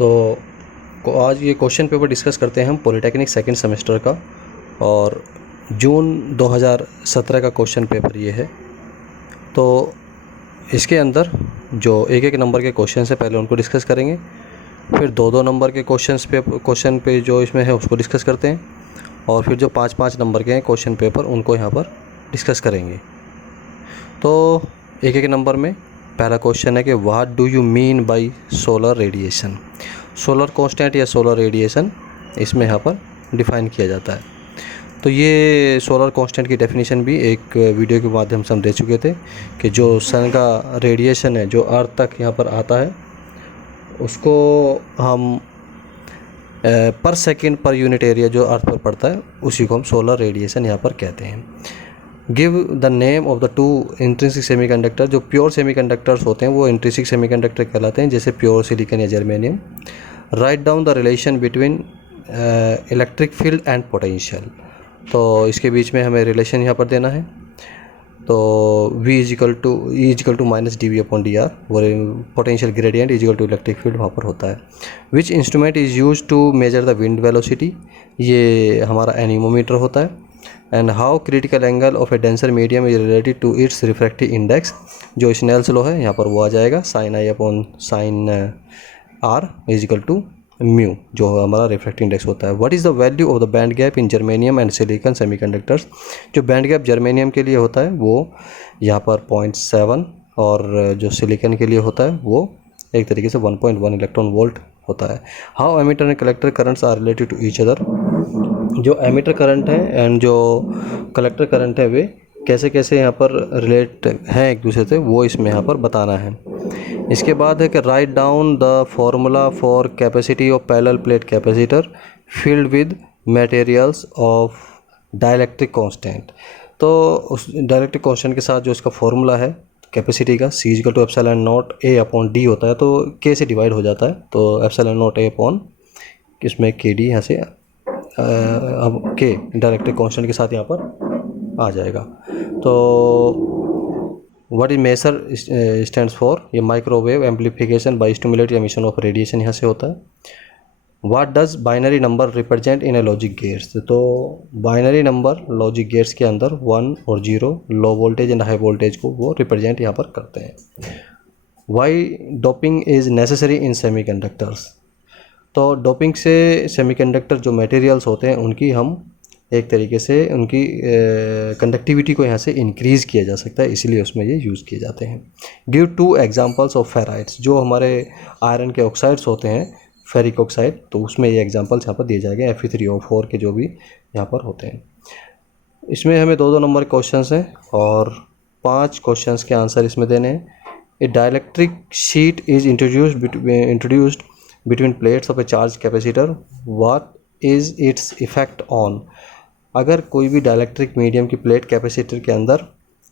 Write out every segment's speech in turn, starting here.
आज ये question paper discuss करते हैं हम पॉलिटेक्निक सेकंड सेमेस्टर का, और जून 2017 का क्वेश्चन पेपर ये है। तो इसके अंदर जो एक एक नंबर के क्वेश्चन है पहले उनको डिस्कस करेंगे, फिर दो नंबर के क्वेश्चन पे जो इसमें है उसको डिस्कस करते हैं, और फिर जो 5 नंबर के हैं क्वेश्चन पेपर उनको यहाँ पर डिस्कस करेंगे। तो एक एक नंबर में पहला क्वेश्चन है कि what do you mean bye solar radiation. Solar constant या सोलर रेडिएशन इसमें यहाँ पर डिफ़ाइन किया जाता है। तो ये सोलर कांस्टेंट की डेफिनेशन भी एक वीडियो के माध्यम से हम दे चुके थे कि जो सन का रेडिएशन है जो अर्थ तक यहाँ पर आता है उसको हम पर सेकंड पर यूनिट एरिया जो अर्थ पर पड़ता है उसी को हम सोलर रेडिएशन यहाँ पर कहते हैं। Give the name of the two intrinsic semiconductor. जो प्योर सेमीकंडक्टर्स होते हैं वो इंट्रिंसिक सेमीकंडक्टर कहलाते हैं, जैसे प्योर सिलिकॉन या germanium. Write down the relation between electric field and potential. तो इसके बीच में हमें रिलेशन यहाँ पर देना है। तो V is equal to minus dV/dr, वो potential gradient equal to electric field वहाँ पर होता है। Which instrument is use to measure the wind velocity, ये हमारा एनीमोमीटर होता है। And how critical angle of a denser medium is related to its refractive index, जो स्नेल्स लॉ है यहाँ पर वो आ जाएगा sin I/sin r equal to mu, जो हमारा रिफ्रैक्टिव इंडेक्स होता है। What is the value of the band gap in germanium and silicon semiconductors. जो बैंड गैप जर्मेनियम के लिए होता है वो यहाँ पर 0.7, और जो सिलिकॉन के लिए होता है वो एक तरीके से 1.1 इलेक्ट्रॉन वोल्ट होता है। How emitter and collector currents are related to each other. जो एमिटर करंट है एंड जो कलेक्टर करंट है वे कैसे कैसे यहाँ पर रिलेट हैं एक दूसरे से, वो इसमें यहाँ पर बताना है। इसके बाद है कि write down the formula for capacity of parallel plate capacitor filled with materials of dielectric constant. तो उस डाइलेक्ट्रिक कांस्टेंट के साथ जो इसका फॉर्मूला है कैपेसिटी का C=ε0 A/d होता है, तो K से डिवाइड हो जाता है, तो ε0 A/ इसमें KD यहाँ से अब K डाइलेक्ट्रिक कांस्टेंट के साथ यहाँ पर आ जाएगा। तो what is maser stands for, ये microwave amplification by stimulated emission of radiation यहाँ से होता है। What does binary number represent in a logic gates. तो बाइनरी नंबर लॉजिक गेट्स के अंदर 1 और 0 low voltage and high voltage को वो रिप्रेजेंट यहाँ पर करते हैं। Why doping is necessary in semiconductors. तो डोपिंग से सेमीकंडक्टर जो मटेरियल्स होते हैं उनकी हम एक तरीके से उनकी कंडक्टिविटी को यहाँ से इंक्रीज़ किया जा सकता है, इसीलिए उसमें ये यूज़ किए जाते हैं। Give 2 examples of ferrites. जो हमारे आयरन के ऑक्साइड्स होते हैं फेरिक ऑक्साइड, तो उसमें ये एग्जांपल्स यहाँ पर दिए जाएंगे Fe3O4 के जो भी यहाँ पर होते हैं। इसमें हमें 2 नंबर क्वेश्चन हैं और 5 क्वेश्चन के आंसर इसमें देने हैं। A dielectric sheet is introduced between plates of a charged capacitor, what is its effect on। अगर कोई भी डाइलेक्ट्रिक मीडियम की प्लेट कैपेसिटर के अंदर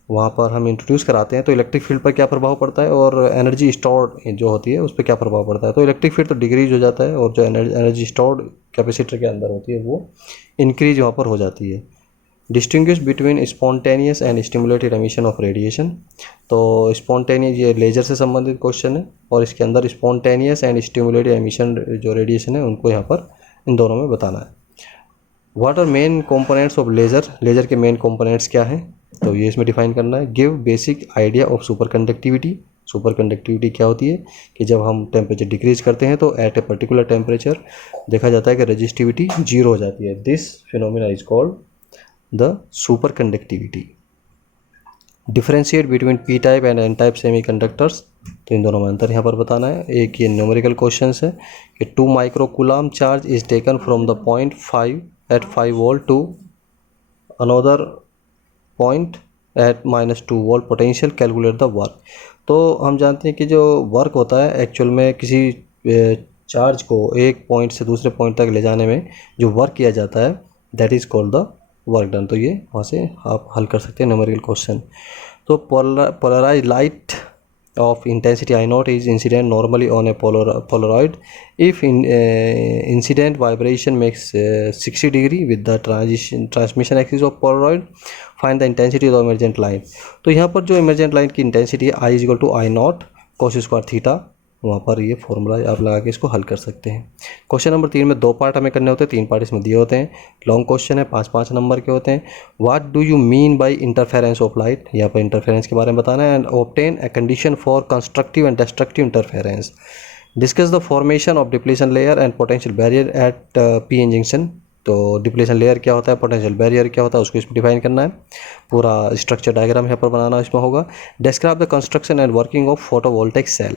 वहाँ पर हम इंट्रोड्यूस कराते हैं तो इलेक्ट्रिक फील्ड पर क्या प्रभाव पड़ता है, और एनर्जी स्टोर्ड जो होती है उस पर क्या प्रभाव पड़ता है। तो इलेक्ट्रिक फील्ड तो डिक्रीज हो जाता है, और जो एनर्जी स्टोर्ड कैपेसिटर के अंदर होती है वो इंक्रीज वहाँ पर हो जाती है। Distinguish between spontaneous and stimulated emission of radiation. तो स्पॉन्टेनियस ये लेजर से संबंधित क्वेश्चन है, और इसके अंदर स्पॉन्टेनियस एंड स्टिमुलेटेड एमिशन जो रेडिएशन है उनको यहाँ पर इन दोनों में बताना है। What are main components of laser. Laser के मेन कंपोनेंट्स क्या हैं, तो ये इसमें डिफाइन करना है। Give basic idea of super conductivity. Super conductivity क्या होती है कि जब हम टेम्परेचर डिक्रीज करते हैं तो एट ए पर्टिकुलर टेम्परेचर देखा जाता है कि रेजिस्टिविटी 0 हो जाती है। This phenomena is called the superconductivity। differentiate between p type and n type semiconductors। तो इन दोनों में अंतर यहाँ पर बताना है। एक ये न्यूमेरिकल क्वेश्चन है कि 2 microcoulomb charge is taken from the point 5 at 5 volt to another point at -2 volt potential, calculate the work. तो हम जानते हैं कि जो वर्क होता है एक्चुअल में किसी चार्ज को एक पॉइंट से दूसरे पॉइंट तक ले जाने में जो वर्क किया जाता है that is called the work done. तो ये वहाँ से आप हल कर सकते हैं न्यूमेरिकल क्वेश्चन। तो polarise light of intensity I0 is incident normally on a polaroid if incident vibration makes 60 degree with the transmission axis of polaroid, find the intensity of emergent line. तो यहाँ पर जो इमर्जेंट लाइन की intensity है I = I0 cos² theta, वहाँ पर ये formula आप लगा के इसको हल कर सकते हैं। क्वेश्चन नंबर 3 में 2 पार्ट हमें करने होते हैं, 3 पार्ट इसमें दिए होते हैं। लॉन्ग क्वेश्चन है, 5-5 नंबर के होते हैं। What do you mean by interference of light, यहाँ पर इंटरफेरेंस के बारे में बताना है। And obtain a condition for constructive and destructive interference. Discuss the formation of depletion layer and potential barrier at P N junction. तो डिप्लीशन लेयर क्या होता है, पोटेंशियल बैरियर क्या होता है, उसको इसमें डिफाइन करना है। पूरा स्ट्रक्चर डायग्राम यहाँ पर बनाना इसमें होगा। Describe the construction and working of photovoltaic cell.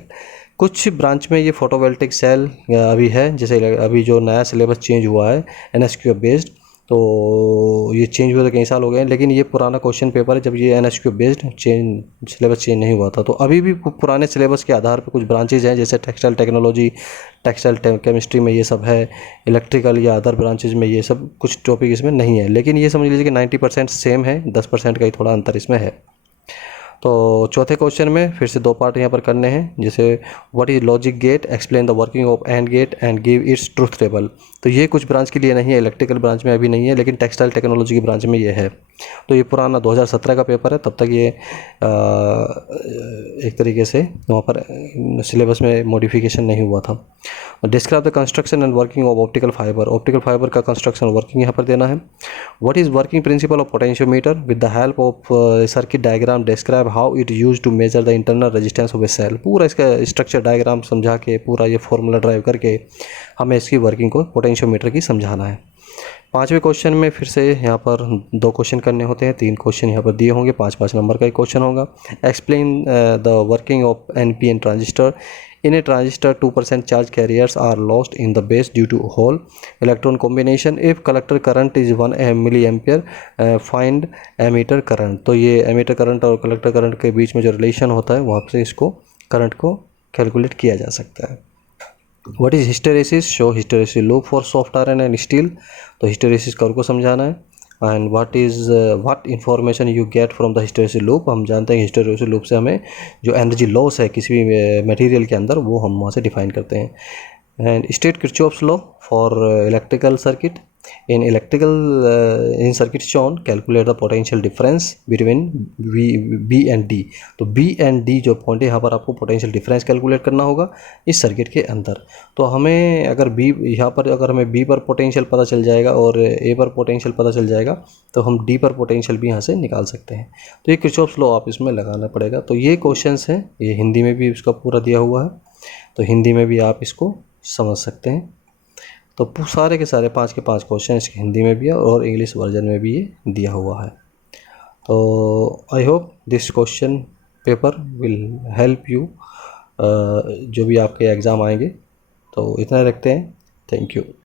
कुछ ब्रांच में ये फोटोवोल्टिक सेल अभी है, जैसे अभी जो नया सिलेबस चेंज हुआ है NSQ बेस्ड, तो ये चेंज हुए तो कई साल हो गए, लेकिन ये पुराना क्वेश्चन पेपर है जब ये NSQ बेस्ड सिलेबस चेंज नहीं हुआ था। तो अभी भी पुराने सिलेबस के आधार पर कुछ ब्रांचेज हैं, जैसे टेक्सटाइल टेक्नोलॉजी, टेक्सटाइल केमिस्ट्री में ये सब है, इलेक्ट्रिकल या अदर ब्रांचेज में ये सब कुछ टॉपिक इसमें नहीं है, लेकिन ये समझ लीजिए कि 90% सेम है, 10% का ही थोड़ा अंतर इसमें है। तो चौथे क्वेश्चन में फिर से 2 पार्ट यहाँ पर करने हैं, जैसे what is logic gate, explain the working of AND gate and give its truth table. तो ये कुछ ब्रांच के लिए नहीं है, इलेक्ट्रिकल ब्रांच में अभी नहीं है, लेकिन टेक्सटाइल टेक्नोलॉजी की ब्रांच में ये है। तो ये पुराना 2017 का पेपर है, तब तक ये एक तरीके से वहाँ पर सिलेबस में मॉडिफिकेशन नहीं हुआ था। Describe the construction and working of optical fibre. Optical fibre का कंस्ट्रक्शन वर्किंग यहाँ पर देना है। What is working principle of potentiometer, with the help of circuit diagram describe how it use to measure the internal resistance of a cell. पूरा इसका structure diagram समझा के, पूरा ये फॉर्मूला ड्राइव करके हमें इसकी वर्किंग को पोटेंशियोमीटर की समझाना है। 5वें क्वेश्चन में फिर से यहाँ पर 2 क्वेश्चन करने होते हैं, 3 क्वेश्चन यहाँ पर दिए होंगे, 5-5 नंबर का एक क्वेश्चन होगा। Explain the working of NPN transistor. In a transistor, 2% charge carriers are lost in the base due to hole electron combination. If collector current is 1 milliampere, find emitter current. तो ये emitter current और collector current के बीच में जो relation होता है, वहाँ से इसको करंट को कैलकुलेट किया जा सकता है। What is hysteresis? Show hysteresis loop for soft iron and steel. तो hysteresis कर्व को समझाना है। And what information you get from the hysteresis loop। हम जानते हैं कि hysteresis loop से हमें जो एनर्जी लॉस है किसी भी मटेरियल के अंदर, वो हम वहाँ से डिफाइन करते हैं। And state Kirchhoff's law for electrical circuit. in circuit shown, calculate the potential difference between B and D। तो B and D जो पॉइंट है, यहाँ पर आपको पोटेंशियल डिफरेंस कैलकुलेट करना होगा इस सर्किट के अंदर। तो हमें अगर यहाँ पर अगर हमें B पर पोटेंशियल पता चल जाएगा और A पर पोटेंशियल पता चल जाएगा, तो हम D पर पोटेंशियल भी यहाँ से निकाल सकते हैं। तो ये किरचॉफ्स लॉ आप इसमें लगाना पड़ेगा। तो ये क्वेश्चंस हैं, ये हिंदी में भी इसका पूरा दिया हुआ है, तो हिंदी में भी आप इसको समझ सकते हैं। तो सारे के सारे 5 के 5 क्वेश्चन इसके हिंदी में भी है और इंग्लिश वर्जन में भी ये दिया हुआ है। तो I hope this question paper will help you जो भी आपके एग्ज़ाम आएंगे। तो इतना रखते हैं, थैंक यू।